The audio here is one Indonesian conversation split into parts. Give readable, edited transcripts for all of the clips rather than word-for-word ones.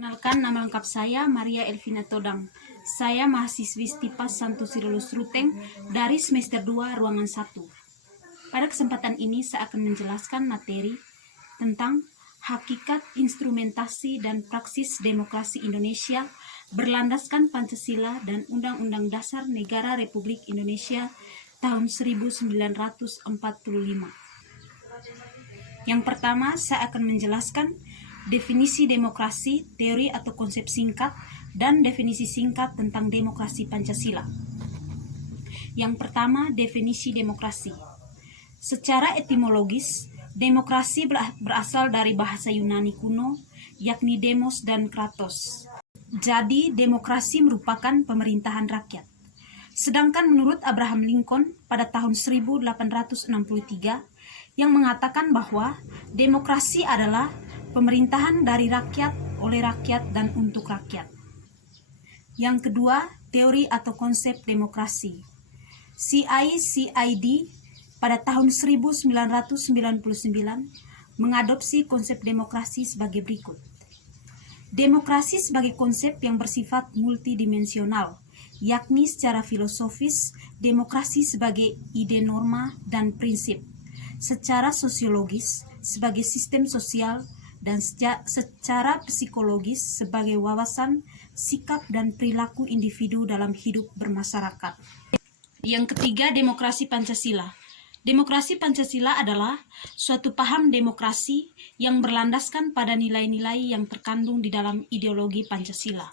Kenalkan, nama lengkap saya Maria Elvina Todang. Saya mahasiswi Stipas Santo Sirulus Ruteng dari semester 2 ruangan 1. Pada kesempatan ini saya akan menjelaskan materi tentang hakikat, instrumentasi, dan praksis demokrasi Indonesia berlandaskan Pancasila dan Undang-Undang Dasar Negara Republik Indonesia tahun 1945. Yang pertama, saya akan menjelaskan definisi demokrasi, teori atau konsep singkat, dan definisi singkat tentang demokrasi Pancasila. Yang pertama, definisi demokrasi. Secara etimologis, demokrasi berasal dari bahasa Yunani kuno, yakni demos dan kratos. Jadi, demokrasi merupakan pemerintahan rakyat. Sedangkan menurut Abraham Lincoln pada tahun 1863, yang mengatakan bahwa demokrasi adalah pemerintahan dari rakyat, oleh rakyat, dan untuk rakyat. Yang kedua, teori atau konsep demokrasi. CICID pada tahun 1999 mengadopsi konsep demokrasi sebagai berikut. Demokrasi sebagai konsep yang bersifat multidimensional, yakni secara filosofis, demokrasi sebagai ide, norma, dan prinsip. Secara sosiologis, sebagai sistem sosial, dan secara psikologis sebagai wawasan, sikap, dan perilaku individu dalam hidup bermasyarakat. Yang ketiga, demokrasi Pancasila. Demokrasi Pancasila adalah suatu paham demokrasi yang berlandaskan pada nilai-nilai yang terkandung di dalam ideologi Pancasila.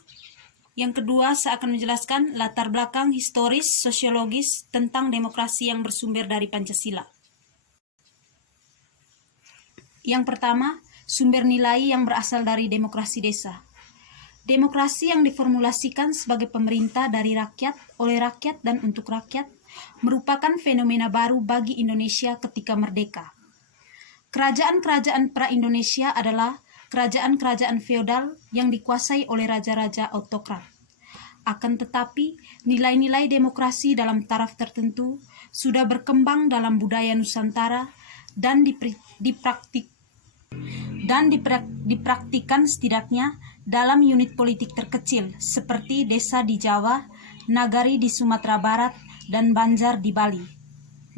Yang kedua, saya akan menjelaskan latar belakang historis, sosiologis tentang demokrasi yang bersumber dari Pancasila. Yang pertama, sumber nilai yang berasal dari demokrasi desa. Demokrasi yang diformulasikan sebagai pemerintah dari rakyat, oleh rakyat, dan untuk rakyat merupakan fenomena baru bagi Indonesia ketika merdeka. Kerajaan-kerajaan pra-Indonesia adalah kerajaan-kerajaan feodal yang dikuasai oleh raja-raja autokrat. Akan tetapi, nilai-nilai demokrasi dalam taraf tertentu sudah berkembang dalam budaya Nusantara dan dipraktikkan setidaknya dalam unit politik terkecil seperti desa di Jawa, nagari di Sumatera Barat, dan Banjar di Bali.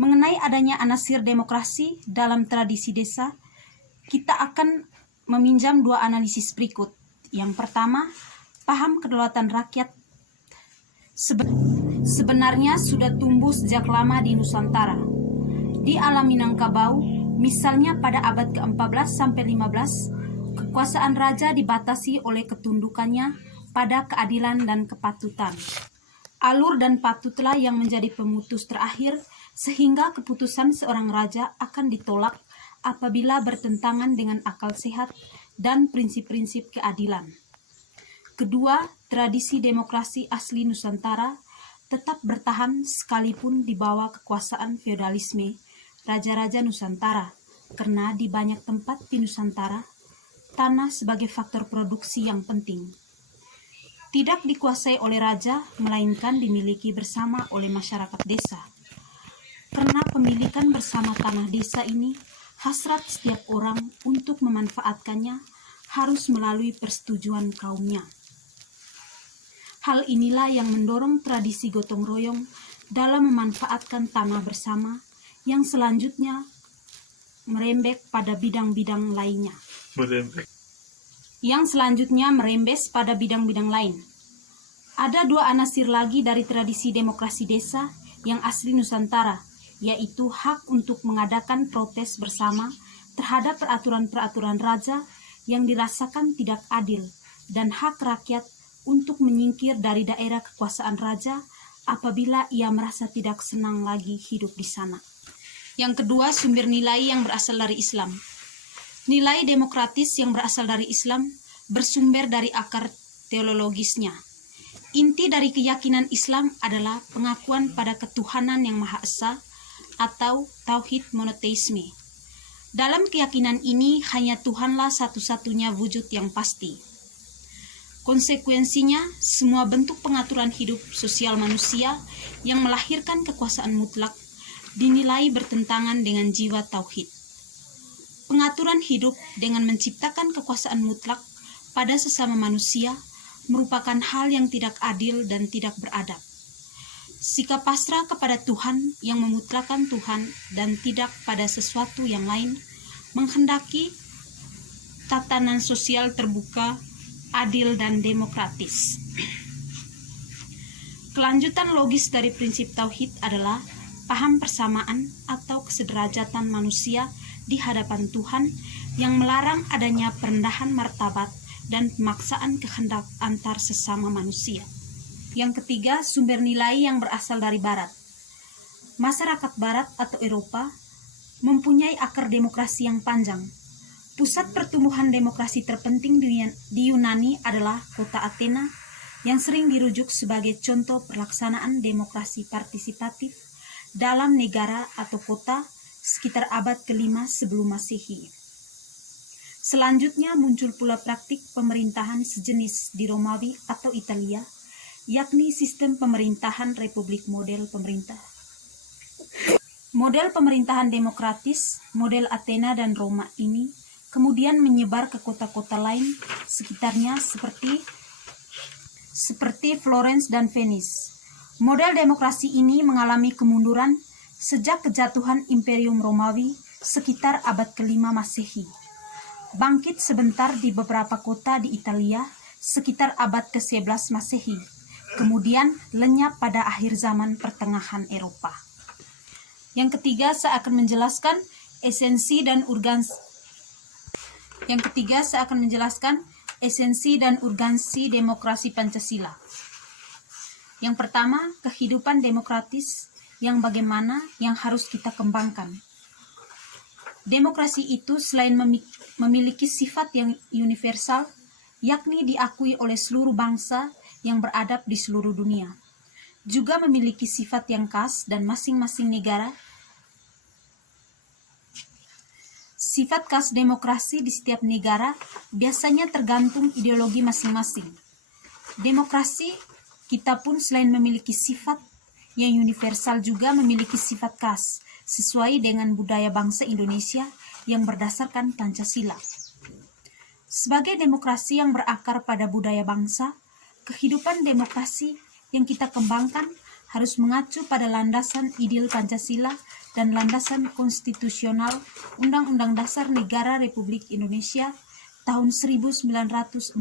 Mengenai adanya anasir demokrasi dalam tradisi desa, kita akan meminjam dua analisis berikut. Yang pertama, paham kedaulatan rakyat sebenarnya sudah tumbuh sejak lama di Nusantara. Di alam Minangkabau, misalnya pada abad ke-14-15, kekuasaan raja dibatasi oleh ketundukannya pada keadilan dan kepatutan. Alur dan patutlah yang menjadi pemutus terakhir, sehingga keputusan seorang raja akan ditolak apabila bertentangan dengan akal sehat dan prinsip-prinsip keadilan. Kedua, tradisi demokrasi asli Nusantara tetap bertahan sekalipun di bawah kekuasaan feodalisme raja-raja Nusantara, karena di banyak tempat di Nusantara, tanah sebagai faktor produksi yang penting tidak dikuasai oleh raja, melainkan dimiliki bersama oleh masyarakat desa. Karena pemilikan bersama tanah desa ini, hasrat setiap orang untuk memanfaatkannya harus melalui persetujuan kaumnya. Hal inilah yang mendorong tradisi gotong royong dalam memanfaatkan tanah bersama yang selanjutnya merembes pada bidang-bidang lainnya. Ada dua anasir lagi dari tradisi demokrasi desa yang asli Nusantara, yaitu hak untuk mengadakan protes bersama terhadap peraturan-peraturan raja yang dirasakan tidak adil, dan hak rakyat untuk menyingkir dari daerah kekuasaan raja apabila ia merasa tidak senang lagi hidup di sana. Yang kedua, sumber nilai yang berasal dari Islam. Nilai demokratis yang berasal dari Islam bersumber dari akar teologisnya. Inti dari keyakinan Islam adalah pengakuan pada ketuhanan yang Maha Esa atau tauhid monoteisme. Dalam keyakinan ini hanya Tuhanlah satu-satunya wujud yang pasti. Konsekuensinya, semua bentuk pengaturan hidup sosial manusia yang melahirkan kekuasaan mutlak dinilai bertentangan dengan jiwa tauhid. Pengaturan hidup dengan menciptakan kekuasaan mutlak pada sesama manusia merupakan hal yang tidak adil dan tidak beradab. Sikap pasrah kepada Tuhan yang memutlakan Tuhan dan tidak pada sesuatu yang lain menghendaki tatanan sosial terbuka, adil, dan demokratis. Kelanjutan logis dari prinsip tauhid adalah paham persamaan atau kesederajatan manusia di hadapan Tuhan yang melarang adanya perendahan martabat dan pemaksaan kehendak antar sesama manusia. Yang ketiga, sumber nilai yang berasal dari Barat. Masyarakat Barat atau Eropa mempunyai akar demokrasi yang panjang. Pusat pertumbuhan demokrasi terpenting di Yunani adalah kota Athena yang sering dirujuk sebagai contoh pelaksanaan demokrasi partisipatif dalam negara atau kota sekitar abad ke-5 sebelum Masehi. Selanjutnya muncul pula praktik pemerintahan sejenis di Romawi atau Italia, yakni sistem pemerintahan republik model pemerintah. Model pemerintahan demokratis, model Athena dan Roma ini kemudian menyebar ke kota-kota lain sekitarnya seperti Florence dan Venice. Model demokrasi ini mengalami kemunduran sejak kejatuhan Imperium Romawi sekitar abad ke-5 Masehi. Bangkit sebentar di beberapa kota di Italia sekitar abad ke-11 Masehi, kemudian lenyap pada akhir zaman pertengahan Eropa. Yang ketiga, saya akan menjelaskan esensi dan urgensi demokrasi Pancasila. Yang pertama, kehidupan demokratis yang bagaimana yang harus kita kembangkan. Demokrasi itu selain memiliki sifat yang universal, yakni diakui oleh seluruh bangsa yang beradab di seluruh dunia, juga memiliki sifat yang khas dan masing-masing negara. Sifat khas demokrasi di setiap negara biasanya tergantung ideologi masing-masing. Demokrasi kita pun selain memiliki sifat yang universal juga memiliki sifat khas sesuai dengan budaya bangsa Indonesia yang berdasarkan Pancasila. Sebagai demokrasi yang berakar pada budaya bangsa, kehidupan demokrasi yang kita kembangkan harus mengacu pada landasan ideal Pancasila dan landasan konstitusional Undang-Undang Dasar Negara Republik Indonesia tahun 1945.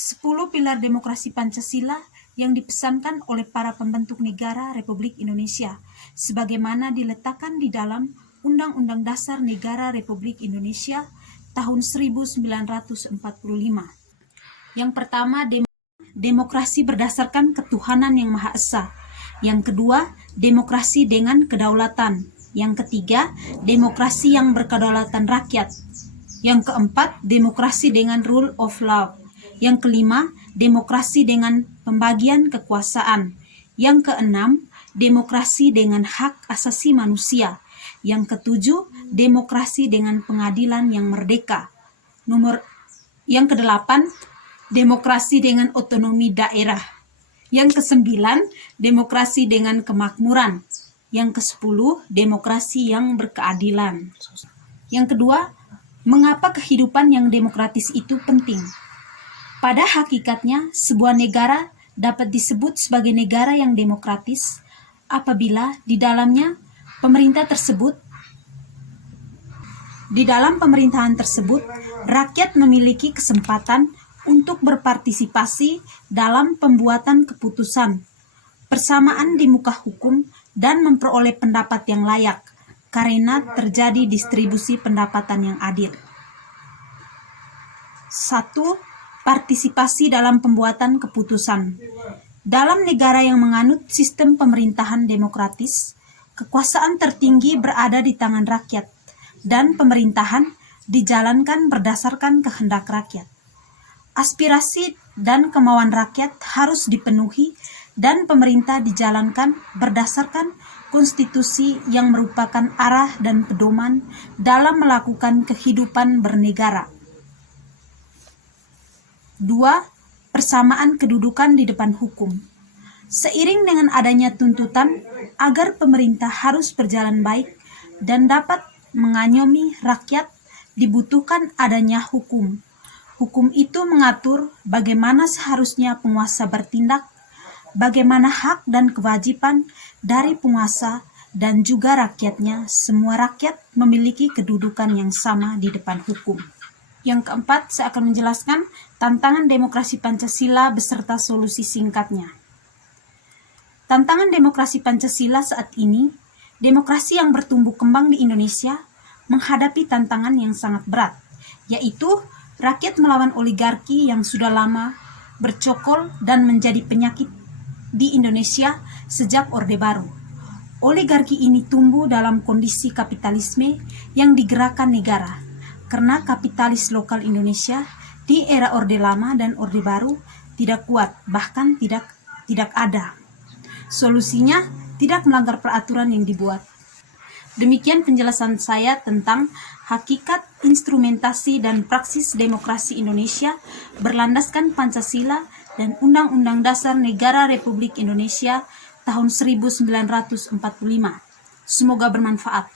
10 pilar demokrasi Pancasila yang dipesankan oleh para pembentuk negara Republik Indonesia sebagaimana diletakkan di dalam Undang-Undang Dasar Negara Republik Indonesia tahun 1945. Yang pertama, demokrasi berdasarkan ketuhanan yang Maha Esa. Yang kedua, demokrasi dengan kedaulatan. Yang ketiga, demokrasi yang berkedaulatan rakyat. Yang keempat, demokrasi dengan rule of law. Yang kelima, demokrasi dengan pembagian kekuasaan. Yang keenam, demokrasi dengan hak asasi manusia. Yang ketujuh, demokrasi dengan pengadilan yang merdeka. Yang kedelapan, demokrasi dengan otonomi daerah. Yang kesembilan, demokrasi dengan kemakmuran. Yang kesepuluh, demokrasi yang berkeadilan. Yang kedua, mengapa kehidupan yang demokratis itu penting? Pada hakikatnya, sebuah negara dapat disebut sebagai negara yang demokratis apabila di dalam pemerintahan tersebut, rakyat memiliki kesempatan untuk berpartisipasi dalam pembuatan keputusan, persamaan di muka hukum, dan memperoleh pendapat yang layak, karena terjadi distribusi pendapatan yang adil. 1. Partisipasi dalam pembuatan keputusan. Dalam negara yang menganut sistem pemerintahan demokratis, kekuasaan tertinggi berada di tangan rakyat, dan pemerintahan dijalankan berdasarkan kehendak rakyat. Aspirasi dan kemauan rakyat harus dipenuhi dan pemerintah dijalankan berdasarkan konstitusi yang merupakan arah dan pedoman dalam melakukan kehidupan bernegara. 2. Persamaan kedudukan di depan hukum. Seiring dengan adanya tuntutan agar pemerintah harus berjalan baik dan dapat mengayomi rakyat dibutuhkan adanya hukum. Hukum itu mengatur bagaimana seharusnya penguasa bertindak, bagaimana hak dan kewajiban dari penguasa dan juga rakyatnya. Semua rakyat memiliki kedudukan yang sama di depan hukum. Yang keempat, saya akan menjelaskan tantangan demokrasi Pancasila beserta solusi singkatnya. Tantangan demokrasi Pancasila saat ini, demokrasi yang bertumbuh kembang di Indonesia menghadapi tantangan yang sangat berat, yaitu rakyat melawan oligarki yang sudah lama bercokol dan menjadi penyakit di Indonesia sejak Orde Baru. Oligarki ini tumbuh dalam kondisi kapitalisme yang digerakkan negara, karena kapitalis lokal Indonesia di era Orde Lama dan Orde Baru tidak kuat, bahkan tidak ada. Solusinya tidak melanggar peraturan yang dibuat. Demikian penjelasan saya tentang hakikat, instrumentasi, dan praksis demokrasi Indonesia berlandaskan Pancasila dan Undang-Undang Dasar Negara Republik Indonesia tahun 1945. Semoga bermanfaat.